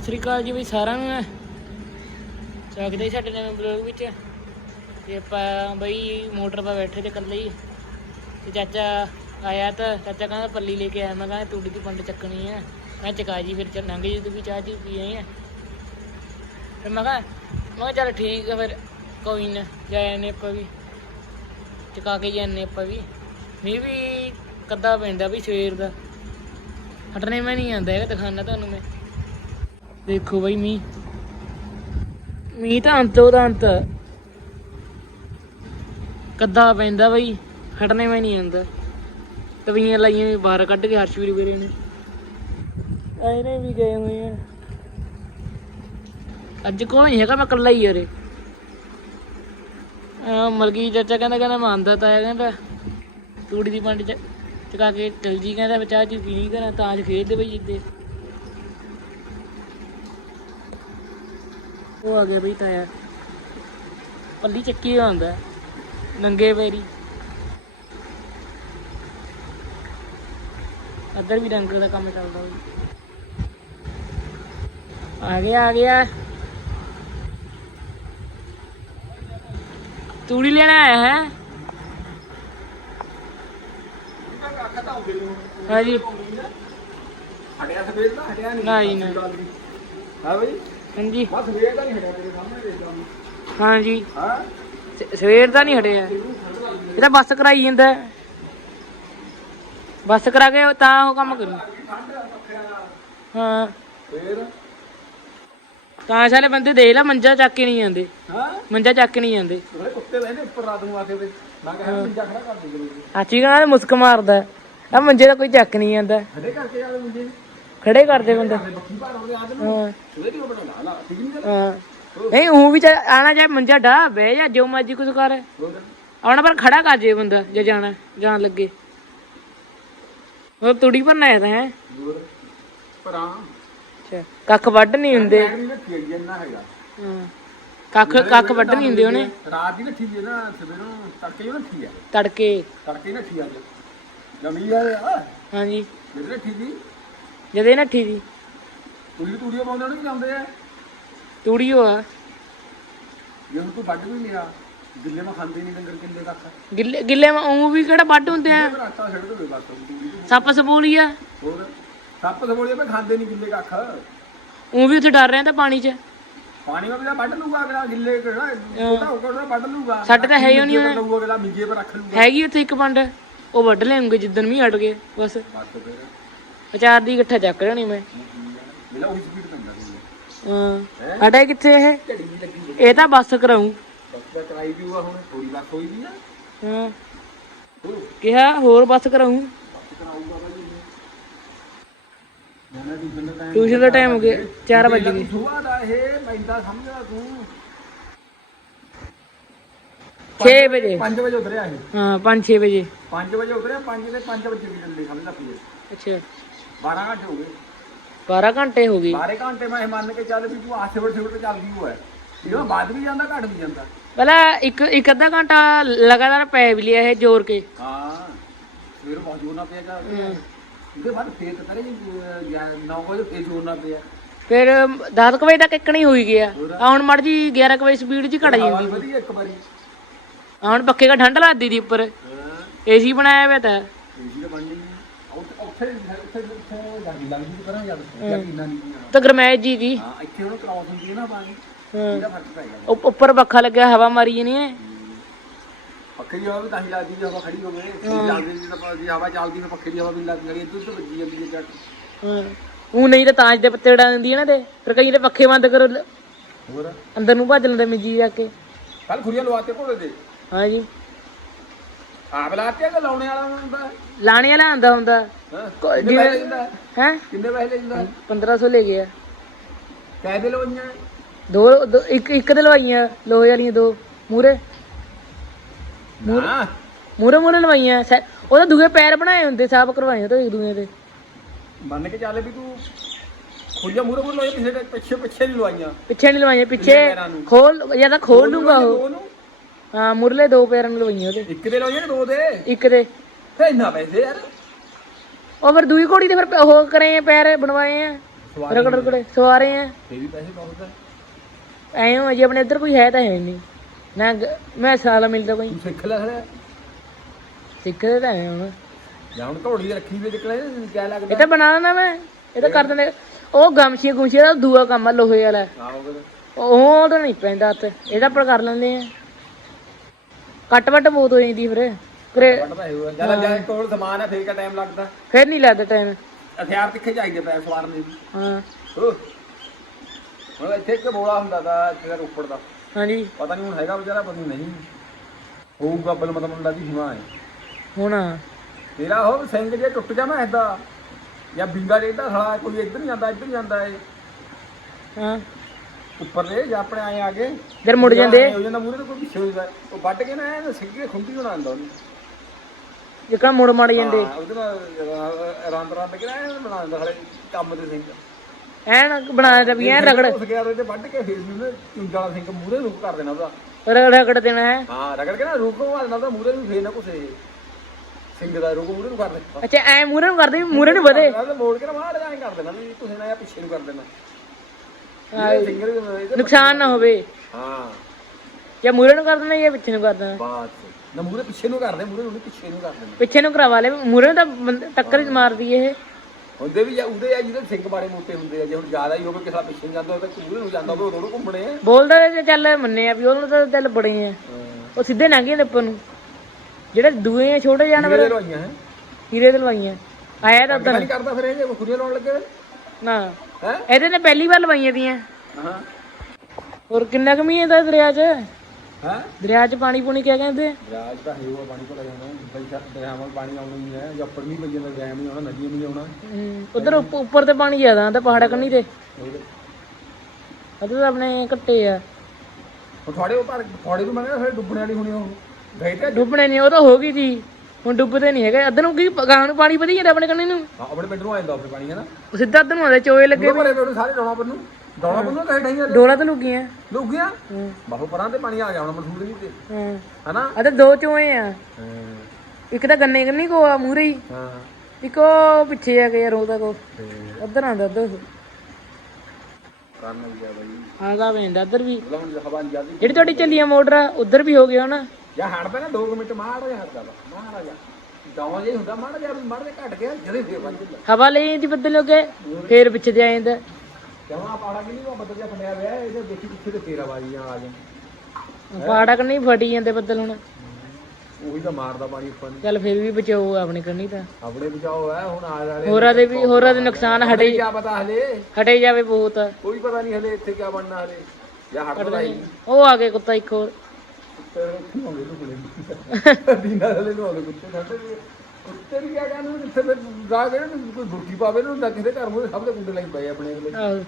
ਸਤਿ ਸ੍ਰੀ ਅਕਾਲ ਜੀ ਬਈ ਸਾਰਿਆਂ ਨੂੰ। ਸਵਾਗਤ ਹੈ ਜੀ ਸਾਡੇ ਨਵੇਂ ਬਲੌਗ ਵਿੱਚ। ਤੇ ਆਪਾਂ ਬਈ ਮੋਟਰ 'ਤੇ ਬੈਠੇ ਤੇ ਇਕੱਲੇ ਹੀ ਤੇ ਚਾਚਾ ਆਇਆ ਤਾਂ ਚਾਚਾ ਕਹਿੰਦਾ ਪੱਲੀ ਲੈ ਕੇ ਆਇਆ। ਮੈਂ ਕਹਿੰਦਾ ਤੂੜੀ ਦੀ ਪੰਡ ਚੱਕਣੀ ਹੈ ਮੈਂ ਚਕਾ ਜੀ ਫਿਰ ਚ ਲੰਘ ਜੀ, ਤੂੰ ਵੀ ਚਾਹ ਜੀ ਪੀ ਆਈ ਹੈ ਫਿਰ ਮੈਂ ਕਿਹਾ ਮੈਂ ਕਿਹਾ ਚੱਲ ਠੀਕ ਆ ਫਿਰ, ਕੋਈ ਨਾ ਜਾਏ ਨੇ ਆਪਾਂ ਵੀ। ਚਕਾ ਕੇ ਜਾਂਦੇ ਆਪਾਂ ਵੀ। ਮੀਂਹ ਵੀ ਕੱਦਾ ਪੈਂਦਾ ਵੀ ਸਵੇਰ ਦਾ। ਹਟਣੇ ਮੈਂ ਨਹੀਂ ਆਂਦਾ ਹੈਗਾ ਦਿਖਾਣਾ ਤੁਹਾਨੂੰ ਮੈਂ। ਦੇਖੋ ਬਈ ਮੀਂਹ। ਮੀਂਹ ਤਾਂ ਅੰਤ ਉਹਦਾ ਅੰਤ। ਕੱਦਾ ਪੈਂਦਾ ਬਈ ਹਟਣੇ ਮੈਂ ਨਹੀਂ ਆਂਦਾ ਤਵੀਆਂ ਲਾਈਆਂ ਵੀ ਬਾਹਰ ਕੱਢ ਕੇ ਹਰਸ਼ਵੀਰ ਵੀਰੇ ਨੇ। ਆਇਨੇ ਵੀ ਗਏ ਹੋਏ ਆ। ਅੱਜ ਕੋਈ ਨਹੀਂ ਹੈਗਾ ਮੈਂ ਇਕੱਲਾ ਹੀ ਯਾਰੇ ਆ ਮਲਕੀ ਚਾਚਾ ਕਹਿੰਦਾ ਕਹਿੰਦਾ ਮੈਂ ਆਂਦਾ ਤਾਂ ਹੈ ਕਹਿੰਦਾ ਤੂੜੀ ਦੀ ਪੰਡ ਚ ਚਕਾ ਕੇ ਚਲ ਜੀ ਕਹਿੰਦਾ ਵੀ ਚਾਹ ਚੂ ਪੀ ਲਈ ਕਰਾਂ ਤਾਂ ਅੱਜ ਖੇਡਦੇ ਬਈ ਜਿੱਦੇ। ਉਹ ਆ ਗਿਆ ਬਈ ਤਾਇਆ ਪੱਲੀ ਚੱਕੀ ਆਉਂਦਾ ਨੰਗੇ ਪੈਰੀ। ਅੱਧਰ ਵੀ ਡੰਗਰ ਦਾ ਕੰਮ ਚੱਲਦਾ ਬਈ। ਆ ਗਿਆ ਆ ਗਿਆ। ਤੂੜੀ ਲੈਣਾ ਆਇਆ ਹੈ? ਹਾਂਜੀ। ਹਟਿਆ ਸਵੇਰ ਦਾ ਹਟਿਆ ਨਹੀਂ। ਨਾ ਜੀ, ਨਾ। ਹਾਂ ਬਈ। ਹਾਂਜੀ। ਬਸ ਸਵੇਰ ਦਾ ਨਹੀਂ ਹਟਿਆ ਤੇਰੇ ਸਾਹਮਣੇ ਦੇਖਦਾ ਮੈਂ। ਹਾਂਜੀ। ਹਾਂ? ਸ- ਸਵੇਰ ਦਾ ਨਹੀਂ ਹਟਿਆ। ਇਹ ਤਾਂ ਬੱਸ ਕਰਾਈ ਜਾਂਦਾ। ਹੈ। ਬੱਸ ਕਰਾ ਕੇ ਤਾਂ ਉਹ ਕੰਮ ਕਰੂ। ਹਾਂ। ਫੇਰ? ਤਾਂ ਸਾਰੇ ਬੰਦੇ ਦੇਖ ਲੈ ਮੰਜਾ ਚੱਕ ਕੇ ਨਹੀਂ ਜਾਂਦੇ। ਹਾਂ? ਮੰਜਾ ਚੱਕ ਕੇ ਨਹੀਂ ਜਾਂਦੇ। ਉਹਦੇ ਕੁੱਤੇ ਬੈਠੇ ਉੱਪਰ ਰਾਤ ਨੂੰ ਆ ਕੇ ਤੇ ਮੈਂ ਕਿਹਾ ਮੰਜਾ ਖੜਾ ਕਰ ਦੇ ਜਰੂਰ ਆਚੀ ਕਹਿੰਦਾ ਮੁਸਕ ਮਾਰਦਾ। ਆ ਮੰਜੇ ਦਾ ਕੋਈ ਚੱਕ ਨਹੀਂ ਜਾਂਦਾ। ਹਟੇ ਕਰਕੇ ਯਾਰ ਮੁੰਡੇ ਖੜੇ ਕਰਦੇ ਬੰਦੇ। ਹਾਂ। ਠੀਕ ਹਾਂ। ਨਹੀਂ ਉਹ ਵੀ ਚੱਲ ਆਣਾ ਚਾਹੇ ਮੰਜਾ ਡਾ ਬਹਿ ਜਾ ਜੋ ਮਰਜ਼ੀ ਕੁਝ ਕਰ। ਆਉਣਾ ਪਰ ਖੜਾ ਕਰ ਜੇ ਬੰਦਾ ਜੇ ਜਾਣਾ ਜਾਣ ਲੱਗੇ। ਉਹ ਤੁੜੀ ਭਰਨਾ ਤਾਂ ਹੈ। ਪਰਾਂ ਅੱਛਾ ਕੱਖ ਵੱਢ ਨਹੀਂ ਹੁੰਦੇ। ਹਾਂ। ਕੱਖ ਕੱਖ ਵੱਢ ਨਹੀਂ ਹੁੰਦੇ ਉਹਨੇ। ਰਾਤ ਦੀ ਨੱਠੀ ਹੈ ਨਾ ਸਵੇਰੋਂ ਤੜਕੇ ਹੀ ਨੱਠੀ ਹੈ ਤੜਕੇ। ਤੜਕੇ ਨੱਠੀ ਅੱਜ। ਜਮੀ ਆ ਆ ਹਾਂਜੀ। ਜਿਹੜੇ ਨੱਠੀ ਦੀ? ਜਦੇ ਨੱਠੀ ਦੀ ਤੁਸੀਂ ਤੂੜੀਆਂ ਪਾਉਂਦੇ ਨਹੀਂ ਜਾਂਦੇ ਆ? ਤੂੜੀ ਉਹ ਆ। ਜੇ ਹੁਣ ਤੂੰ ਵੱਢ ਵੀ ਲਿਆ ਗਿੱਲੇ ਮੈਂ ਖਾਂਦੇ ਨਹੀਂ ਡੰਗਰ ਕਿੰਨੇ ਤੱਕ। ਗਿੱਲੇ ਗਿੱਲੇ ਉਹ ਵੀ ਕਿਹੜਾ ਵੱਢ ਹੁੰਦੇ ਆ? ਫਿਰ ਆਟਾ ਛੱਡ ਦੋ ਬਸ ਤੂੜੀ ਤੋਂ। ਸੱਪ ਸਬੂਲੀਆ ਹੋਰ? ਸੱਪ ਸਬੋਲੇ ਪੇ ਖਾਂਦੇ ਨਹੀਂ ਗਿੱਲੇ ਕੱਖ। ਉਹ ਵੀ ਉੱਥੇ ਡਰ ਰਿਹਾ ਤਾਂ ਪਾਣੀ 'ਚ। ਪਾਣੀ ਵਿੱਚ ਵੱਢ ਲੂਗਾ ਅਗਲਾ ਗਿੱਲੇ ਕਿਹੜਾ ਛੋਟਾ ਹੋਊਗਾ ਉਹਦਾ ਵੱਢ ਲੂਗਾ ਸਾਡੇ ਤਾਂ ਹੈ ਹੀ ਨਹੀਂ ਪਰ ਲਊਗਾ ਅਗਲਾ ਮਿੱਜੇ ਪਰ ਰੱਖ ਲੂਗਾ ਹੈਗੀ ਉੱਥੇ ਇੱਕ ਪੰਡ ਉਹ ਵੱਢ ਲੈਣਗੇ ਜਿੱਦਣ ਵੀ ਹਟ ਗਏ ਬਸ। ਬਸ ਫਿਰ। ਅਚਾਰ ਦੀ ਇਕੱਠਾ ਚੱਕ ਲੈਣੀ ਮੈਂ। ਮੇਰਾ ਉਹੀ ਸਪੀਡ ਪੈਂਦਾ ਸੀ। ਹਾਂ। ਸਾਡਾ ਕਿੱਥੇ ਇਹ? ਝੜੀ ਨਹੀਂ ਲੱਗੀ ਇਹ ਤਾਂ ਬੱਸ ਕਰਾਉਂ ਬਸ ਦਾ ਕਰਾਈ ਵੀ ਹੋਆ ਹੁਣ ਥੋੜੀ ਬਸ ਹੋਈ ਵੀ ਆ। ਹਾਂ। ਹੋਰ? ਕਿਹਾ ਹੋਰ ਬੱਸ ਕਰਾਉਂ ਬਸ ਕਰਾਊਗਾ ਬਾਈ ਮੈਂ ਨਾ ਟਿਊਸ਼ਨ ਦਾ ਟਾਈਮ ਟਿਊਸ਼ਨ ਦਾ ਹੋ ਗਿਆ 4 ਵਜੇ ਗਏ। ਸੁਆ ਦਾ ਇਹ ਪੈਂਦਾ ਸਮਝਦਾ ਤੂੰ। 6 ਵਜੇ। 5 ਵਜੇ ਉਤਰਿਆ ਇਹ। ਹਾਂ 5-6 ਵਜੇ। 5 ਵਜੇ ਉਤਰਿਆ 5 ਤੇ 5 ਵਜੇ ਵੀ ਜਲਦੀ ਸਮਝਦਾ ਪੀਏ ਅੱਛਾ। 12 ਘੰਟੇ ਹੋ ਗਏ। 12 ਘੰਟੇ ਹੋ ਗਏ। 12 ਘੰਟੇ ਮੈਂ ਇਹ ਮੰਨ ਕੇ ਚੱਲ ਵੀ ਤੂੰ ਆਸੇ ਵੜ ਤੇ ਚੱਲਦੀ ਹੋਇਆ। ਇਹਦਾ ਵੱਧ ਵੀ ਜਾਂਦਾ ਘਟ ਵੀ ਜਾਂਦਾ। ਪਹਿਲਾਂ ਇੱਕ ਇੱਕ ਅੱਧਾ ਘੰਟਾ ਲਗਾਤਾਰ ਪੈ ਵੀ ਲਿਆ ਇਹ ਜ਼ੋਰ ਕੇ। ਹਾਂ ਸਵੇਰ ਬਹੁਤ ਜੋਰ ਪਿਆ ਜਾ ਇਹਦੇ ਬਾਅਦ ਫੇਰ ਕਰੇ 9 ਵਜੇ ਫੇਰ ਜੋਰ ਪਿਆ। ਫਿਰ 10 ਕੁ ਵਜੇ ਤੱਕ ਇੱਕ ਨਹੀਂ ਹੋਈ ਗਿਆ। ਆ ਹੁਣ ਮੜ ਜੀ 11 ਕੁ ਵਜੇ ਸਪੀਡ ਜੀ ਘਟ ਜਾਂਦੀ ਵਧੀਆ ਇੱਕ ਵਾਰੀ। ਆ ਹੁਣ ਪੱਕੇ ਦਾ ਠੰਡ ਲੱਗਦੀ ਦੀ ਉੱਪਰ। ਏਸੀ ਬਣਾਇਆ ਹੋਇਆ ਤਾਂ। ਇਹਦੀ ਤਾਂ ਬਣਨੀ ਉੱਥੇ ਉੱਥੇ ਉੱਥੇ ਉੱਥੇ ਜਾਂਦੀ ਲੱਗਦੀ ਕਰਾਂ ਜਦ ਯਕੀਨਾਂ ਨਹੀਂ ਤਾਂ ਗਰਮੈਸ਼ ਜੀ ਦੀ। ਹਾਂ ਇੱਥੇ ਹੁਣ ਕਰਾਉ ਹੁੰਦੀ ਹੈ ਨਾ ਪਾਣੀ ਹਾਂ। ਇਹਦਾ ਫ਼ਰਕ ਪੈ ਜਾਂਦਾ। ਉਪ- ਉੱਪਰ ਪੱਖਾ ਲੱਗਿਆ ਹਵਾ ਮਾਰੀ ਜਾਨੀ ਹੈ। ਪੱਖੇ ਦੀ ਹਵਾ ਵੀ ਤਾਂ ਹੀ ਲੱਗਦੀ ਜੇ ਹਵਾ ਖੜੀ ਹੋਵੇ। ਚੱਲਦੀ ਨਹੀਂ ਤਾਂ ਜੇ ਹਵਾ ਚੱਲਦੀ ਫਿਰ ਪੱਖੇ ਦੀ ਹਵਾ ਵੀ ਲੱਗ ਜਾਂਦੀ ਇੱਧਰ ਤੋਂ ਵੱਜੀ ਜਾਂਦੀ ਹੈ ਜੱਟ ਹਾਂ। ਉਹ ਨਹੀਂ ਤਾਂ ਤਾਜ ਦੇ ਪੱਤੇ ਉਡਾ ਦਿੰਦੀ ਹੈ ਨਾ ਤੇ। ਫਿਰ ਕਈ ਤੇ ਪੱਖੇ ਬੰਦ ਕਰੋ। ਲ- ਹੋਰ? ਅੰਦਰ ਨੂੰ ਭੱਜ ਲੈਂਦੇ ਮਿੱਜੀ ਜਾ ਕੇ। ਕੱਲ ਖੁਰੀਆਂ ਲਵਾਤੇ ਘੋੜੇ ਦੇ ਹਾਂ ਜੀ। ਆਪ ਲਾਤੇ ਕਿ ਲਾਉਣੇ ਵਾਲਾ ਹੁੰਦਾ? ਲਾਣੇ ਵਾਲਾ ਆਂਦਾ ਹੁੰਦਾ। ਹਾਂ ਕੋ- ਕਿੰਨੇ ਪੈਸੇ ਲੈਂਦਾ? ਹੈ? ਕਿੰਨੇ ਪੈਸੇ ਲੈਂਦਾ? 1500 ਲੈ ਗਿਆ। ਕਾਇ ਦੇ ਲਵਾਈਆਂ ਦੋ ਦੋ- ਇੱਕ ਇੱਕ ਤੇ ਲਵਾਈਆਂ ਲੋਹੇ ਵਾਲੀਆਂ ਦੋ। ਮੂਰੇ ਹਾਂ। ਮੂਰੇ ਮੂਰੇ ਲਵਾਈਆਂ। ਸੈ- ਉਹਦੇ ਦੂਏ ਪੈਰ ਬਣਾਏ ਹੁੰਦੇ ਸਾਫ਼ ਕਰਵਾਏ ਉਹਦੇ ਇੱਕ ਦੂਏ ਦੇ। ਮੰਨ ਕੇ ਚੱਲ ਵੀ ਤੂੰ ਖੁਰੀਆਂ ਮੂਰੇ ਮੂਰੇ ਲੋਏ ਪਿੱਛੇ ਪਿੱਛੇ ਪਿੱਛੇ ਨਹੀਂ ਲਵਾਈਆਂ। ਪਿੱਛੇ ਨਹੀਂ ਲਵਾਈਆਂ ਪਿੱਛੇ ਨੂੰ। ਖੋਲ ਜਾਂ ਤਾਂ ਖੋਲ ਲੂਗਾ ਉਹ। ਨੂੰ ਹਾਂ ਮੁਰਲੇ ਦੋ ਪੈਰਾਂ ਨੂੰ ਲਵਾਈਆਂ ਉਹਦੇ। ਇੱਕ ਦੇ ਕਿ ਦੋ ਦੇ? ਇੱਕ ਦੇ। ਫੇ ਇੰਨਾ ਪੈਸੇ ਯਾਰ। ਉਹ ਫਿਰ ਦੂਈ ਘੋੜੀ ਦੇ ਫਿਰ ਉਹ ਕਰੇ ਆ ਪੈਰ ਬਣਵਾਏ ਆ ਰਗੜ ਰਗੜੇ ਸਵਾਰੇ ਆ। ਇਹ ਵੀ ਪੈਸੇ ਬਹੁਤ ਹੈ ਐਂ ਹੋ ਜੀ ਆਪਣੇ ਇੱਧਰ ਕੋਈ ਹੈ ਤਾਂ ਹੈ ਨਹੀਂ। ਨਾ ਗ- ਮੈਂ ਸਾਲਾ ਮਿਲਦਾ ਕੋਈ। ਤੂੰ ਸਿੱਖ ਲੈ ਖੜਾ ਸਿੱਖਦੇ ਤਾਂ ਹੈ ਹੁਣ। ਜਾਂ ਹੁਣ ਘੋੜੀ ਰੱਖੀ ਵੀ ਨਿਕਲੇ ਕਿਆ ਇਹ ਲੱਗਦਾ ਤਾਂ ਬਣਾ ਦੇਣਾ ਮੈਂ। ਇਹ ਤਾਂ ਕਰ ਦਿੰਦੇ। ਉਹ ਗਮਸ਼ੀ ਗੁਮਸ਼ੀ ਦਾ ਦੂਆ ਕੰਮ ਆ ਲੋਹੇ ਵਾਲਾ। ਉਹ ਤਾਂ ਨਹੀਂ ਪੈਂਦਾ ਹੱਥ। ਇਹਦਾ ਪਰ ਕਰ ਲੈਂਦੇ ਆ। ਕੱਟ ਵੱਟ ਬਹੁਤ ਹੋ ਜਾਂਦੀ ਫਿਰ। ਕਰੇ ਵੱਡਦਾ ਹੋਊਗਾ। ਜਦ ਜਾ ਕੋਲ ਸਮਾਨ ਹੈ ਫੇਰ ਕਾ ਟਾਈਮ ਲੱਗਦਾ? ਫਿਰ ਨਹੀਂ ਲੱਗਦਾ ਟਾਈਮ ਹਥਿਆਰ ਤਿੱਖੇ ਚਾਹੀਦੇ ਪੈ ਸਵਾਰਨੇ ਵੀ ਹਾਂ। ਹੋ ਹੁਣ ਇੱਥੇ ਇੱਕ ਬੋਲਾ ਹੁੰਦਾ ਦਾ ਜਿਹੜਾ ਰੋਪੜ ਦਾ। ਹਾਂਜੀ। ਪਤਾ ਨਹੀਂ ਹੁਣ ਹੈਗਾ ਵਿਚਾਰਾ ਪਤਾ ਨਹੀਂ। ਹੋਊਗਾ ਬਲ ਮਤਲਬ ਮੁੰਡਾ ਦੀ ਹਿਮਾ ਹੈ। ਹੁਣ। ਤੇਰਾ ਉਹ ਸਿੰਘ ਜੇ ਟੁੱਟ ਜਾ ਮੈਂ ਏਦਾਂ ਜਾਂ ਬਿੰਗਾ ਰੇਦਾ ਸਾਲਾ ਕੋਈ ਇੱਧਰ ਨਹੀਂ ਜਾਂਦਾ ਇੱਧਰ ਨਹੀਂ ਜਾਂਦਾ ਏ ਹਾਂ। ਉੱਪਰ ਦੇ ਜਾਂ ਆਪਣੇ ਆਏ ਆ ਕੇ ਫਿਰ ਮੁੜ ਜਾਂਦੇ। ਹੋ ਜਾਂਦਾ ਮੂਰੇ ਤੋਂ ਕੋਈ ਪਿੱਛੇ ਹੋ ਜਾਂਦਾ। ਉਹ ਵੱਢ ਕੇ ਨਾ ਐਨ ਸਿੱਗੇ ਖੁੰਡੀ ਬਣਾ ਦਿੰਦਾ ਉਹਨੂੰ। ਜਿਕਾ ਮੁੜ ਮੜ ਜਾਂਦੇ। ਹਾਂ, ਉਹਦੇ ਨਾਲ ਰੰਦ ਰੰਦ ਕੇ ਨਾ ਐਨ ਬਣਾ ਦਿੰਦਾ ਹਲੇ ਕੰਮ ਦੇ ਸਿੰਘ ਐਨ ਬਣਾ ਦੇ ਵੀ ਐਨ ਰਗੜ। ਉਸ ਗਿਆ ਉਹਦੇ ਵੱਢ ਕੇ ਫੇਰ ਵੀ ਉਹਨੇ ਚੁੰਗਾ ਵਾਲਾ ਸਿੰਘ ਮੂਰੇ ਰੁਕ ਕਰ ਦੇਣਾ ਉਹਦਾ। ਰਗੜ ਰਗੜ ਦੇਣਾ ਹੈ। ਹਾਂ ਰਗੜ ਕੇ ਨਾ ਦੇਣਾ ਉਹਦਾ ਮੂਰੇ ਨੂੰ ਫੇਰ ਨਾ ਸਿੰਘ ਦਾ ਰੁਕ ਮੂਰੇ ਨੂੰ ਕਰ ਦੇਣਾ। ਅੱਛਾ ਐ ਮੂਰੇ ਨੂੰ ਕਰਦੇ ਵੀ ਮੂਰੇ ਨੂੰ ਵਧੇ ਨਾਲ ਮੋੜ ਕੇ ਨਾ ਮਾੜ ਜਾਏ ਕਰ ਦੇਣਾ ਵੀ ਕੁਛੇ ਨਾ ਜਾਂ ਪਿੱਛੇ ਨੂੰ ਕਰ ਦੇਣਾ। ਹਾਂ, ਇਹ ਸਿੰਘ ਦੇ ਨੁਕਸਾਨ ਨਾ ਹੋਵੇ। ਹਾਂ। ਜਾਂ ਮੂਰੇ ਨੂੰ ਕਰ ਦੇਣਾ ਜਾਂ ਪਿੱਛੇ ਨੂੰ ਕਰ ਦੇਣਾ? ਬਾਤ ਨਾ ਮੂਰੇ ਪਿੱਛੇ ਨੂੰ ਕਰਦੇ ਮੂਰੇ ਨੂੰ ਨੀ, ਪਿੱਛੇ ਨੂੰ ਕਰ ਦੇਣਾ ਪਿੱਛੇ ਨੂੰ ਕਰਾਵਾ ਲੈ ਮੂਰੇ ਤਾਂ ਬੰਦ- ਟੱਕਰ ਹੀ ਮਾਰਦੀ ਇਹ। ਹੁੰਦੇ ਵੀ ਜਾਂ ਉਹਦੇ ਆ ਜਿਹਦੇ ਸਿੰਘ ਬਾਰੇ ਮੋਟੇ ਹੁੰਦੇ ਆ ਜੇ ਹੁਣ ਜ਼ਿਆਦਾ ਹੀ ਹੋਵੇ ਕਿਸੇ ਪਿੱਛੇ ਨੂੰ ਜਾਂਦਾ ਹੋਵੇ ਤਾਂ ਮੂਰੇ ਨੂੰ ਜਾਂਦਾ ਹੋਵੇ ਉਦੋਂ ਘੁੰਮਣੇ ਆ। ਬੋਲਦਾ ਜੇ ਚੱਲ ਮੰਨੇ ਆ ਵੀ ਉਹਨੂੰ ਤਾਂ ਦਿਲ ਬੜੇ ਆ। ਉਹ ਸਿੱਧੇ ਲੰਘ ਜਾਂਦੇ ਉੱਪਰ ਨੂੰ। ਜਿਹੜੇ ਦੂਏ ਆ ਛੋਟੇ ਜਾਨਵਰ ਮੇਰੇ ਰੋਈਆਂ ਹੈ। ਹੀਰੇ ਦਲਵਾਈਆਂ ਆਇਆ ਤਾਂ ਉਦੋਂ ਨਹੀਂ ਕਰਦਾ ਫਿਰ ਇਹ ਖੁਰੀਆਂ ਲਾਉਣ ਲੱਗੇ ਨਾ। ਹੈ? ਇਹਦੇ ਨੇ ਪਹਿਲੀ ਵਾਰ ਲਵਾਈਆਂ ਦੀਆਂ ਹਾਂ। ਹੋਰ ਕਿੰਨਾ ਕਮੀ ਇਹਦਾ ਦਰਿਆ 'ਚ? ਹਾਂ? ਦਰਿਆ 'ਚ ਪਾਣੀ ਪੂਣੀ ਕਿਆ ਕਹਿੰਦੇ? ਰਾਜ ਤਾਂ ਹੈਗਾ ਪਾਣੀ ਭਲਾ ਜਾਂਦਾ। ਬਈ ਦਰਿਆਵਾਂ ਪਾਣੀ ਆਉਣਾ ਹੀ ਹੈ। ਜਾਂ ਉੱਪਰ ਨਹੀਂ ਪਈ ਜਾਂਦਾ ਡੈਮ ਨਹੀਂ ਆਉਣਾ ਨਦੀਆਂ ਨਹੀਂ ਆਉਣਾ। ਉਧਰ ਉੱਪਰ ਤੇ ਪਾਣੀ ਜ਼ਿਆਦਾ ਆਂਦਾ ਪਹਾੜਾ ਕੰਨੀ ਤੇ। ਤਾਂ ਆਪਣੇ ਘੱਟੇ ਆ। ਹੁਣ ਤੁਹਾਡੇ ਉਹ ਪਰ ਤੁਹਾਡੇ ਨੂੰ ਮੰਗਣਾ ਫਿਰ ਡੁੱਬਣੇ ਵਾਲੀ ਹੋਣੀ ਉਹ। ਗਏ ਤੇ ਡੁੱਬਣੇ ਨਹੀਂ ਉਹ ਤਾਂ ਹੋ ਗਈ ਸੀ। ਹੁਣ ਡੁੱਬਦੇ ਨਹੀਂ ਹੈਗੇ। ਅੱਧ ਨੂੰ ਕੀ ਗਾਂ ਨੂੰ ਪਾਣੀ ਵਧੀ ਜਾਂਦਾ ਆਪਣੇ ਕੰਨੀ ਨੂੰ? ਹਾਂ, ਆਪਣੇ ਪਿੰਡ ਨੂੰ ਆ ਜਾਂਦਾ ਆਪਣੇ ਪਾਣੀ ਹੈ ਨਾ? ਉਹ ਸਿੱਧਾ ਅੱਧ ਨੂੰ ਆਉਂਦਾ ਚੋਏ ਲੱਗੇ ਭਰੇ ਪਏ ਸਾਰੇ ਡੌਣਾ ਪਰ ਨੂੰ। ਡੌਣਾ ਪਰ ਨੂੰ ਕਹੇ ਨਹੀਂ ਡੋਲਾ ਤਾਂ ਲੋਕ ਗਿਆ? ਹੂੰ। ਬਾਹੋ ਪਰਾਂ ਤੇ ਪਾਣੀ ਆ ਗਿਆ ਹੁਣ ਮਨਸੂਰ ਨਹੀਂ ਤੇ। ਹਾਂ। ਹਨਾ ਆ ਤਾਂ ਦੋ ਚੋਏ ਆ। ਹਾਂ। ਇੱਕ ਤਾਂ ਗੰਨੇ ਕੰਨੀ ਕੋ ਆ ਮੂਰੇ ਹੀ। ਹਾਂ। ਇੱਕ ਉਹ ਪਿੱਛੇ ਆ ਕੇ ਯਾਰ ਉਹਦਾ ਕੋ। ਤੇ ਉਧਰ ਆਂਦਾ ਉਧਰ ਕਰਨ ਵੀ ਗਿਆ ਬਈ। ਆਂਦਾ ਪੈਂਦਾ ਉਧਰ ਵੀ। ਉਹਦਾ ਹੁਣ ਹਵਾ ਨਹੀਂ ਜਾਂਦੀ। ਜਿਹੜੀ ਤੁਹਾਡੀ ਚੱਲੀਆਂ ਮੋਟਰ ਆ ਉਧਰ ਵੀ ਹੋ ਗਿਆ ਨਾ ਜਾਂ ਹਟਦਾ ਨਾ 2 ਮਿੰਟ ਮਾਰ ਜਾ ਹਟਦਾ ਵਾ ਮਾਰ ਜਾ ਦਵਾ ਜੇ ਹੁੰਦਾ ਮਾਰ ਜਾ ਮਾਰ ਜਾ ਘਟ ਗਿਆ ਜਦੇ ਫੇਰ ਵੱਜ ਜਾਂਦਾ। ਹਵਾ ਲਈ ਦੀ ਬੱਦਲ ਹੋ ਕੇ ਫੇਰ ਪਿੱਛੇ ਤੇ ਆ ਜਾਂਦਾ। ਜਮਾ ਪਾੜਾ ਕਿ ਨਹੀਂ ਉਹ ਬਦਲ ਜਾ ਫੜਿਆ ਹੋਇਆ ਇਹਦੇ ਦੇਖੀ ਪਿੱਛੇ ਤੇ ਫੇਰ ਆਵਾਜ਼ੀਆਂ ਆ ਜਾਣ ਪਹਾੜਾ ਕੰਨੀ ਫਟੀ ਜਾਂਦੇ ਬੱਦਲ ਹੁਣ। ਉਹੀ ਤਾਂ ਮਾਰਦਾ ਪਾਣੀ ਉੱਪਰ ਨੂੰ। ਚੱਲ ਫੇਰ ਵੀ ਬਚਾਓ ਆਪਣੇ ਕੰਨੀ ਤਾਂ। ਆਪਣੇ ਬਚਾਓ ਹੈ ਹੁਣ ਆ ਵਾਲੇ ਹੋਰਾਂ ਦੇ ਵੀ ਹੋਰਾਂ ਦੇ ਨੁਕਸਾਨ ਹਟੇ ਕੀ ਪਤਾ ਹਲੇ। ਹਟੇ ਜਾਵੇ ਬਹੁਤ। ਕੋਈ ਪਤਾ ਨਹੀਂ ਹਲੇ ਇੱਥੇ ਕੀ ਬਣਨਾ ਹਲੇ ਜਾਂ ਹਟਦਾ ਹੀ ਉਹ ਆ ਗਏ ਕੁੱਤਾ ਇੱਕ ਹੋਰ। ਦੀਨਾ ਕੁੱਤੇ ਸਾਡੇ ਕੁੱਤੇ ਵੀ ਕਿਆ ਕਹਿੰਦੇ ਜਿੱਥੇ ਫਿਰ ਜਾ ਕੇ ਨਾ ਕੋਈ ਰੋਟੀ ਪਾਵੇ ਨਾ ਹੁੰਦਾ ਕਿਸੇ ਦੇ ਘਰ ਮੂਹਰੇ ਸਭ ਦੇ ਕੁੰਡੇ ਲਾਈ ਪਏ ਆ ਆਪਣੇ ਅਗਲੇ ਆਹੋ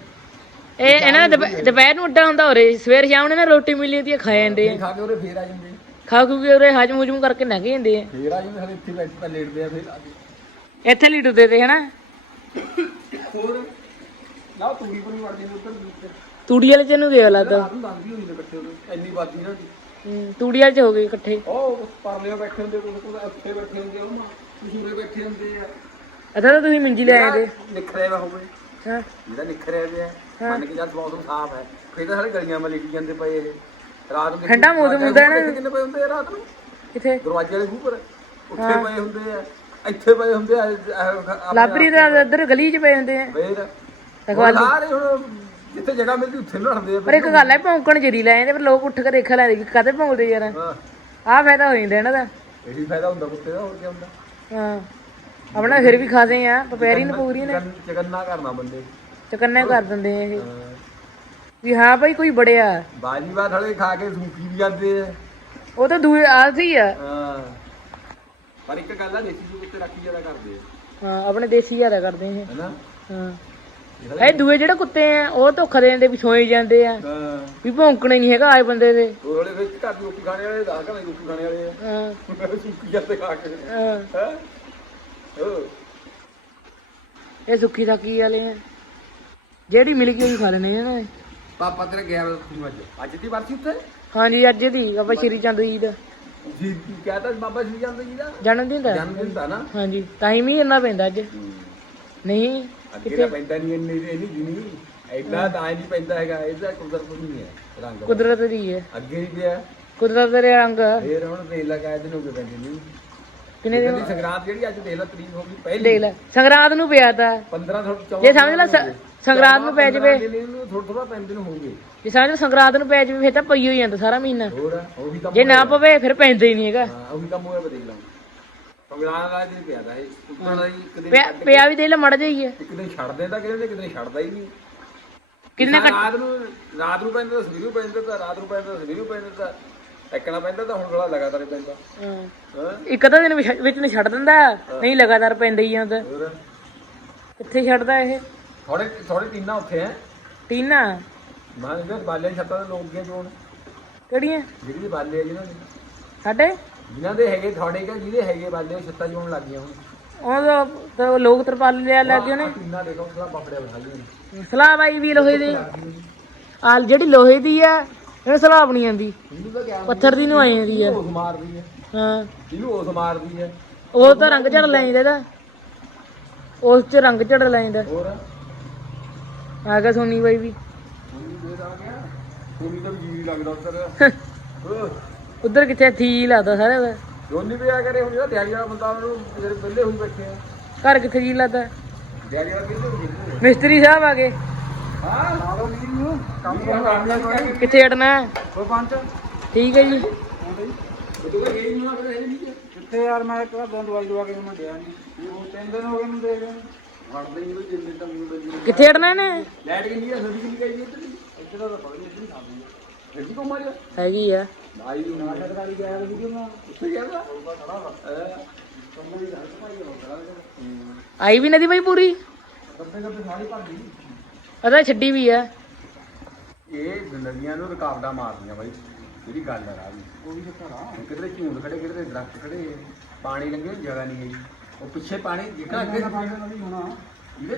ਇਹ ਇਹਨਾਂ ਦਾ ਦੁਪਹਿ- ਦੁਪਹਿਰ ਨੂੰ ਅੱਡਾ ਹੁੰਦਾ ਹੋਰੇ ਸਵੇਰ ਸ਼ਾਮ ਨੂੰ ਨਾ ਰੋਟੀ ਮਿਲੀ ਹੁੰਦੀ ਖਾ ਜਾਂਦੇ ਆ ਖਾ ਕੇ ਉਹਦੇ ਫੇਰ ਆ। ਜਾਂਦੇ ਖਾ ਖੂ ਕੇ ਉਰੇ ਹਜਮ ਹੁਜਮ ਕਰਕੇ ਲੰਘ ਜਾਂਦੇ ਆ। ਫੇਰ ਆ ਜਾਂਦੇ ਹਲੇ ਇੱਥੇ ਬੈਠ ਤਾਂ ਲੇਟਦੇ ਆ ਫੇਰ ਆ ਕੇ ਇੱਥੇ ਲੀਡੂ ਤੇ ਹਨਾ? ਹੋਰ ਨਾ ਤੂੜੀ ਪਣੀ ਵੜ ਜਾਂਦੇ ਉੱਧਰ। ਤੂੜੀ ਵਾਲੇ ਚ ਨੂੰ ਗਿਆ ਲੱਗਦਾ ਇੰਨੀ ਬਾਤੀ ਨਾ ਦੀ ਹੂੰ, ਤੂੜੀ ਵਾਲੇ ਚ ਹੋ ਗਏ ਇਕੱਠੇ। ਉਹ ਪਰਲੇ ਬੈਠੇ ਹੁੰਦੇ ਕੋਈ ਕੋਈ ਉੱਥੇ ਬੈਠੇ ਹੁੰਦੇ ਉਹ ਨਾ ਕੁਸੂਰੇ ਬੈਠੇ ਹੁੰਦੇ ਆ। ਅੱਛਾ ਤਾਂ ਤੁਸੀਂ ਮਿੰਜੀ ਲੈ ਆਏ ਦੇ ਨਿਖਰਿਆ ਵਾ ਹੋਵੇ। ਹਾਂ। ਜਿਹੜਾ ਨਿਖਰਿਆ ਪਿਆ ਮੰਨ ਕੇ ਜਦ ਮੌਸਮ ਸਾਫ਼ ਹੈ। ਫੇਰ ਤਾਂ ਸਾਰੇ ਗਲੀਆਂ ਮੇ ਲਿਖ ਜਾਂਦੇ ਪਏ ਇਹ। ਰਾਤ ਨੂੰ ਦੇਖੀ ਠੰਡਾ ਮੌਸਮ ਹੁੰਦਾ ਨਾ। ਕਿੰਨੇ ਪਏ ਹੁੰਦੇ ਆ ਰਾਤ ਨੂੰ? ਕਿੱਥੇ? ਦਰਵਾਜ਼ੇ ਦੇ ਉੱਪਰ ਉੱਥੇ ਪਏ ਹੁੰਦੇ ਆ ਇੱਥੇ ਪਏ ਹੁੰਦੇ ਆ ਇਹ- ਆਪਣੇ- ਲਾਬਰੀ ਦਾ। ਇੱਧਰ ਗਲੀ ਚ ਪਏ ਹੁੰਦੇ ਆ। ਫੇਰ। ਰਖਵਾਲੀ। ਹੁਣ ਸਾਰੇ ਹੁਣ ਜਿੱਥੇ ਜਗ੍ਹਾ ਮਿਲਦੀ ਉੱਥੇ ਲੜਦੇ ਆ ਪਰ ਇੱਕ ਗੱਲ ਹੈ ਭੌਂਕਣ ਜਰੀ ਲੈ ਜਾਂਦੇ ਪਰ ਲੋਕ ਉੱਠ ਕੇ ਦੇਖ ਲੈਂਦੇ ਵੀ ਕਾਤੇ ਭੌਂਕਦੇ ਯਾਰ। ਹਾਂ। ਆਹ ਫਾਇਦਾ ਹੋ ਜਾਂਦਾ ਇਹਨਾਂ ਦਾ। ਇਹੀ ਫਾਇਦਾ ਹੁੰਦਾ ਕੁੱਤੇ ਦਾ ਹੋਰ ਕੀ ਹੁੰਦਾ? ਹਾਂ। ਆਪਣਾ ਫਿਰ ਵੀ ਖਾਦੇ ਆ ਪਪੈਰੀ ਨੂੰ ਪੂਰੀ ਨੇ। ਚਕਨ- ਚਕੰਨਾ ਕਰਨਾ ਬੰਦੇ। ਚਕੰਨੇ ਕਰ ਦਿੰਦੇ ਆ ਇਹ। ਹਾਂ। ਵੀ ਹਾਂ ਭਾਈ ਕੋਈ ਬੜਿਆ। ਬਾਜੀ ਬਾਤ ਹਲੇ ਖਾ ਕੇ ਸੂਫੀ ਵੀ ਜਾਂਦੇ ਆ। ਉਹ ਤਾਂ ਦੂਏ ਆਲਸੀ ਆ। ਹਾਂ। ਪਰ ਇੱਕ ਗੱਲ ਆ ਦੇਸੀ ਜੀ ਕੁੱਤੇ ਰੱਖੀ ਜ਼ਿਆਦਾ ਕਰਦੇ ਆ। ਹਾਂ ਆਪਣੇ ਦੇਸੀ ਜ਼ਿਆਦਾ ਕਰਦੇ ਇਹ। ਹੈਨਾ? ਹਾਂ। ਇਹ ਦੂਏ ਜਿਹੜੇ ਕੁੱਤੇ ਆ ਉਹ ਧੋਖਾ ਦੇ ਦਿੰਦੇ ਵੀ ਸੋਏ ਜਾਂਦੇ ਆ। ਹਾਂ। ਵੀ ਭੌਂਕਣੇ ਨਹੀਂ ਹੈਗਾ ਆਏ ਬੰਦੇ ਦੇ। ਉਹ ਫਿਰ ਘਰ ਦੀ ਰੋਟੀ ਖਾਣੇ ਵਾਲੇ ਦਾ ਘਰ ਦੀ ਰੋਟੀ ਖਾਣੇ ਵਾਲੇ ਆ। ਹਾਂ। ਸੂਫੀ ਜਾਂਦੇ ਖਾ ਕੇ। ਹਾਂ। ਹੈ? ਹੋ ਇਹ ਸੁੱਖੀ ਸਾਕੀ ਵਾਲੇ ਆ? ਜਿਹੜੀ ਮਿਲ ਗਈ ਉਹੀ ਖਾ ਲੈਣੇ ਆ ਨਾ। ਇਹ। ਪਾਪਾ ਤੇਰਾ ਗਿਆ ਤੂੰ ਅੱਜ ਅੱਜ ਦੀ ਵਰਸੀ ਉੱਥੇ? ਹਾਂਜੀ ਅੱਜ ਦੀ ਬਾਬਾ ਸ਼੍ਰੀ ਚੰਦ ਜੀ ਦਾ ਜੀ ਕਿਹਾ ਤਾਂ ਬਾਬਾ ਜੀ ਜਾਂਦੇ ਜੀ ਦਾ। ਜਨਮ ਦਿਨ ਦਾ। ਜਨਮ ਦਿਨ ਦਾ ਨਾ। ਹਾਂਜੀ ਟਾਈਮ ਹੀ ਇੰਨਾ ਪੈਂਦਾ ਅੱਜ। ਨਹੀਂ ਅੱਗੇ ਤਾਂ ਪੈਂਦਾ ਨਹੀਂ ਇੰਨੀ ਇਹਨੀ ਜਿਨੀ ਐਡਾ ਤਾਂ ਐ ਨਹੀਂ ਪੈਂਦਾ ਹੈਗਾ ਇਹਦਾ ਕੁਦਰਤ ਨਹੀਂ ਹੈ ਰੰਗ ਕੁਦਰਤ ਦੀ ਹੈ ਅੱਗੇ ਹੀ ਪਿਆ ਕੁਦਰਤ ਦੇ ਰੰਗ ਫੇਰ ਹੁਣ ਤੇਲ ਲਗਾਇਆ ਦਿਨ ਹੋ ਗਏ ਪੈਂਦੇ ਨਹੀਂ ਕਿੰਨੇ ਦਿਨ ਦੀ ਸੰਗਰਾਂਦ ਜਿਹੜੀ ਅੱਜ ਦੇਖ ਲੈ ਤਰੀਕ ਹੋ ਗਈ ਦੇਖ ਪਹਿਲੀ ਲੈ ਸੰਗਰਾਂਦ ਨੂੰ ਪਿਆ ਤਾਂ 15 14 ਜੇ ਸਮਝ ਲੈ ਸ- ਸੰਗਰਾਂਦ ਨੂੰ ਪੈ ਜਾਵੇ ਥੋੜਾ ਥੋੜਾ ਪੈਂਦੇ ਨੂੰ ਜੇ ਸਮਝ ਲੈ ਸੰਗਰਾਂਦ ਨੂੰ ਪੈ ਜਾਵੇ ਫਿਰ ਤਾਂ ਪਈ ਹੋਈ ਜਾਂਦਾ ਸਾਰਾ ਮਹੀਨਾ ਹੋਰ ਉਹੀ ਕੰਮ ਜੇ ਨਾ ਪਵੇ ਫਿਰ ਪੈਂਦਾ ਹੀ ਨਹੀਂ ਹੈਗਾ। ਹਾਂ ਉਹੀ ਕੰਮ ਹੋਇਆ ਬਦੇਖ ਲਾਂ ਸੰਗਰਾਂਦ ਵਾਲਾ ਦਿਨ ਪਿਆ ਦਾ ਇਹ ਉੱਤਰ ਦਾ ਹੀ ਇੱਕ ਦਿਨ ਪਿਆ ਛੱਡ ਪਿਆ ਵੀ ਦੇ ਲੈ ਮੜ ਜਾਈਏ। ਕੇ- ਇੱਕ ਦਿਨ ਛੱਡ ਦਿੰਦਾ ਕਿਤੇ ਕਿਤੇ ਛੱਡਦਾ ਹੀ ਨਹੀਂ। ਕਿੰਨਾ ਨਾ ਰਾਤ ਨੂੰ ਰਾਤ ਨੂੰ ਪੈਂਦਾ ਤਾਂ ਸਵੇਰ ਨੂੰ ਪੈਂਦਾ ਤਾਂ ਰਾਤ ਨੂੰ ਪੈਂਦਾ ਤਾਂ ਸਵੇਰ ਨੂੰ ਪੈਂਦਾ ਤਾਂ ਟੱਕਣਾ ਪੈਂਦਾ ਤਾਂ ਹੁਣ ਥੋੜਾ ਲਗਾਤਾਰ ਹੀ ਪੈਂਦਾ। ਹਾਂ। ਹਾਂ। ਇੱਕ ਅੱਧਾ ਦਿਨ ਵਿੱਚ ਵਿੱਚ ਨੂੰ ਛੱਡ ਦਿੰਦਾ ਨਹੀਂ ਲਗਾਤਾਰ ਪੈਂਦਾ ਹੀ ਜਾਂਦਾ ਹੋਰ? ਕਿੱਥੇ ਛੱਡਦਾ ਇਹ? ਥੋੜੇ ਥੋੜੇ ਟੀਨਾ ਉੱਥੇ ਹੈ ਟੀਨਾ? ਮਾਂ ਦੇ ਬਾਲੇ ਛੱਤਾਂ ਦੇ ਲੋਕ ਗਏ ਜੋਣ ਕਿਹੜੀਆਂ? ਜਿਹੜੀ ਦੇ ਬਾਲੇ ਆ ਜਿਹਨਾਂ ਦੇ ਸਾਡੇ? ਜਿਨ੍ਹਾਂ ਦੇ ਹੈਗੇ ਥੋੜੇ ਕਾ ਜਿਹਦੇ ਹੈਗੇ ਬਾਲੇ ਉਹ ਛੱਤਾਂ ਜੋਣ ਲੱਗ ਗਈਆਂ ਹੁਣ। ਉਹ ਤਾਂ ਲੋਕ ਤਰਪਾਲ ਲਿਆ ਲੱਗ ਗਏ ਉਹਨੇ। ਟੀਨਾ ਦੇਖੋ ਥੋੜਾ ਬਾਪੜਿਆ ਬਣਾ ਲਈ ਸਲਾਹ ਬਾਈ ਵੀ ਲੋਹੇ ਦੀ। ਆ ਜਿਹੜੀ ਲੋਹੇ ਦੀ ਆ ਇਹ ਜਾਂਦੀ। ਇਹਨੂੰ ਤਾਂ ਕਿਆ ਪੱਥਰ ਦੀ ਨੂੰ ਆਈ ਜਾਂਦੀ ਆ। ਉਸ ਮਾਰਦੀ ਹੈ ਹਾਂ। ਇਹਨੂੰ ਉਸ ਮਾਰਦੀ ਹੈ ਉਹ ਤਾਂ ਰੰਗ ਝੜ ਲੈਂਦਾ ਇਹਦਾ। ਉਸ ਚ ਰੰਗ ਝੜ ਲੈਂਦਾ ਹੋਰ? ਆ ਗਿਆ ਸੋਨੀ ਬਾਈ ਵੀ। ਸੋਨੀ ਦੇ ਆ ਗਿਆ। ਸੋਨੀ ਤਾਂ ਵੀ ਜੀ ਲੱਗਦਾ ਉੱਧਰ। ਉਧਰ ਕਿੱਥੇ ਥੀ ਲਾਦਾ ਸਾਰੇ ਦਾ। ਸੋਨੀ ਵੀ ਆ ਕਰੇ ਹੁਣ ਜਿਹੜਾ ਦਿਹਾੜੀ ਵਾਲਾ ਬੰਦਾ ਉਹਨੂੰ ਜਿਹੜੇ ਪਹਿਲੇ ਹੋਈ ਬੈਠੇ ਆ। ਘਰ ਕਿੱਥੇ ਜੀ ਲਾਦਾ? ਦਿਹਾੜੀ ਵਾਲਾ ਕਿੱਥੇ ਹੋਈ ਮਿਸਤਰੀ ਸਾਹਿਬ ਆ ਗਏ। ਹਾਂ ਨਾਲੋਂ ਵੀਰ ਨੂੰ ਕੰਮ ਕਰਨਾ ਕੋਈ ਕਿੱਥੇ ਅੜਨਾ? ਕੋਈ ਪੰਜ ਠੀਕ ਹੈ ਜੀ। ਤੂੰ ਇਹ ਨਹੀਂ ਨਾ ਕਰੇ ਨਹੀਂ। ਕਿੱਥੇ ਯਾਰ ਮੈਂ ਇੱਕ ਵਾਰ ਦੋ ਦਵਾਈ ਦਵਾ ਕੇ ਮੈਂ ਦਿਆ ਨਹੀਂ। ਉਹ ਤਿੰਨ ਦਿਨ ਹੋ ਗਏ ਮੈਨੂੰ ਦੇਖ ਰਹੇ ਵੜਦੇ ਨਹੀਂ ਕੋਈ ਜਿੰਨੇ ਤਾਂ ਮੈਨੂੰ ਲੱਗੀ ਕਿੱਥੇ ਅੜਨਾ ਇਹਨੇ? ਲੈਟ ਕਿੰਨੀ ਆ? ਸਦੀ ਕਿੰਨੀ ਗਈ ਇੱਧਰ ਦੀ? ਇੱਧਰ ਦਾ ਪਤਾ ਨਹੀਂ ਇੱਧਰ ਖਾਂਦੀ ਹੈ ਇੱਧਰ ਕੋ ਮਾਰਿਆ ਹੈਗੀ ਆ। ਭਾਈ ਨੂੰ ਨਾਟਕ ਕਰੀ ਗਿਆ ਵੀਡੀਓ ਮੈਂ ਉੱਥੇ ਗਿਆ ਨਾ ਖੜਾ ਵਾ। ਕੰਮੇ ਦੀ ਗੱਲ ਭਾਈ ਹੋ ਖੜਾ ਆਈ ਵੀ ਨਦੀ ਬਾਈ ਪੂਰੀ? ਕੱਪੇ ਕੱਪੇ ਸਾਰੀ ਭਰ ਗਈ। ਅਦਾ ਛੱਡੀ ਵੀ ਆ। ਇਹ ਨਦੀਆਂ ਨੂੰ ਰੁਕਾਵਟਾਂ ਮਾਰਦੀਆਂ ਬਾਈ। ਜਿਹੜੀ ਗੱਲ ਹੈ ਰਾਵੀ ਉਹ ਵੀ ਆ ਕਿਧਰੇ ਝੂੰਡ ਖੜੇ ਕਿਧਰੇ ਦਰਖਤ ਖੜੇ ਪਾਣੀ ਲੰਘੇ ਜਗ੍ਹਾ ਨਹੀਂ ਗਈ। ਉਹ ਪਿੱਛੇ ਪਾਣੀ ਜਿਹੜਾ ਅੱਗੇ ਹੋਣਾ। ਇਹਦੇ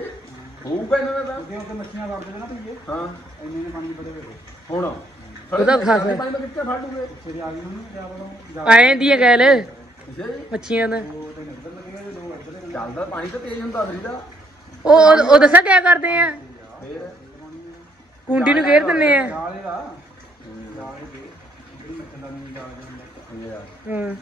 ਹੋਊਗਾ ਇਹਨਾਂ ਦਾ ਅੱਗੇ ਉੱਤੇ ਮੱਛੀਆਂ ਵੜਦੇ ਨੇ ਨਾ ਪਈਏ ਹਾਂ। ਇੰਨੇ ਨੇ ਪਾਣੀ ਬੜੇ ਹੋਏ। ਹੁਣ ਉਹਦਾ ਖਾਸ ਹੈ। ਪਾਣੀ ਮੈਂ ਕਿੱਥੇ ਫੜ ਲੂਗੇ? ਪਿੱਛੇ ਆ ਗਈ ਉਹਨੂੰ ਕਿਆ ਗੈਲ ਅੱਛਾ ਜੀ। ਮੱਛੀਆਂ ਦਾ। ਚੱਲਦਾ ਪਾਣੀ ਤਾਂ ਤੇਜ਼ ਹੁੰਦਾ ਫਿਰ ਇਹਦਾ ਉਹ ਉਹ- ਉਹ ਦੱਸਾਂ ਕਿਆ ਕਰਦੇ ਆ? ਫੇਰ? ਕੁੰਡੀ ਨੂੰ ਘੇਰ ਦਿੰਨੇ ਆ। ਜਿਹੜੀ ਦਾ ਨਹੀਂ ਜਾਲ ਜਾਂਦਾ ਹੂੰ।